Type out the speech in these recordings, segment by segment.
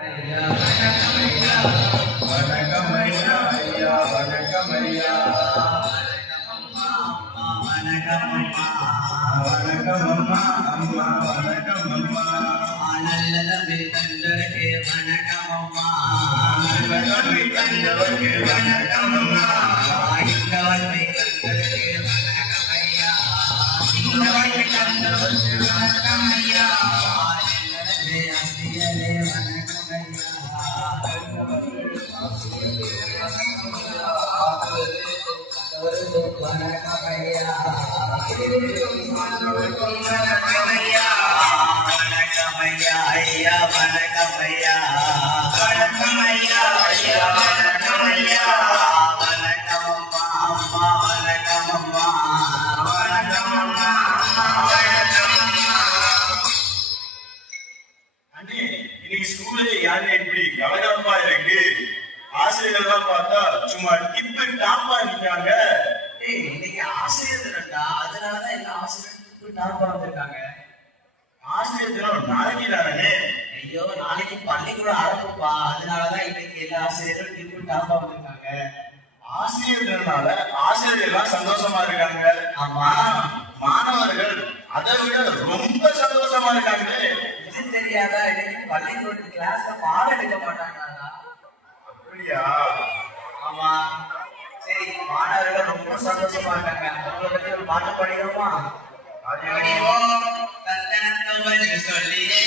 வணக்கமையா வணக்கமையா ஐயா வணக்கமையா வணக்கமம்மா அம்மா வணக்கமம்மா நல்லதமே தந்தவர்க்கு வணக்கமம்மா நல்லதமே தந்தவர்க்கு வணக்கமம்மா இந்தவர்மை தந்தவர்க்கு வணக்கமையா இந்தவர்மை தந்தவர்க்கு வணக்கமையா நல்லதமே அசியலே வணக்கமையா வணக்கமையா வணக்கமையா ஐயா வணக்கமையா வணக்கமையா ஐயா வணக்கமையா வணக்கமம்மா அம்மா வணக்கமம்மா வணக்கமம்மா வணக்கமம்மா. அண்ணே, இன்னைக்கு ஸ்கூல்ல யாரு இப்படி கலகலப்பா இருக்கு? ஆசிரியர்கள் பார்த்தா சும்மா டிப்பு டாப்பா இருக்காங்க. இன்னைக்கு ஆசிரியர் தினம்டா, அதனாலதான் எல்லா ஆசிரியர்களுக்கும் டாப்பா வந்திருக்காங்க. ஆசிரியர் தினம் நாளைக்கு தானே? ஐயோ, நாளைக்கு பள்ளிக்கூடம் ஆரம்பிப்பா, அதனாலதான் இன்னைக்கு எல்லா ஆசிரியர்களும் டிப்பு டாப்பா வந்திருக்காங்க. ஆசிரியர் தினம்னால ஆசிரியர்கள் எல்லாம் சந்தோஷமா இருக்காங்க. ஆமா, மாணவர்கள் அதை விட ரொம்ப சந்தோஷமா இருக்காங்களே. இது தெரியாதா? இன்னைக்கு பள்ளிக்கூட கிளாஸ்ல பாடம் எடுக்க மாட்டாங்களா? அப்படியா? ஆமா. சரி, மாணவர்கள் ரொம்ப சந்தோஷமா இருக்காங்க. அவங்களை பத்தி ஒரு பாட்டு பாடிடுவோமா? சொல்லியே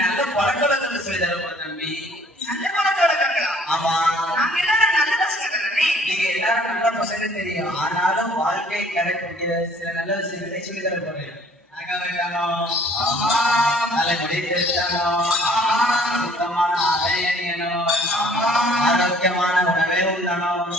நல்ல பழக்க வழக்கத்தை சொல்லி தரப்போம் தம்பி. நல்ல பழக்க வழக்கங்களா? ஆமா, நாங்க எல்லாரும் நல்ல பசங்க தானே? நீங்க எல்லாரும் நல்ல பசங்க தெரியும், ஆனாலும் வாழ்க்கை கிடைக்கக்கூடிய சில நல்ல விஷயங்களை சொல்லி தரப்போறேன். தலைமுடி பேசணும், சுத்தமான ஆடை அணியணும், ஆரோக்கியமான உணவே உண்ணணும்.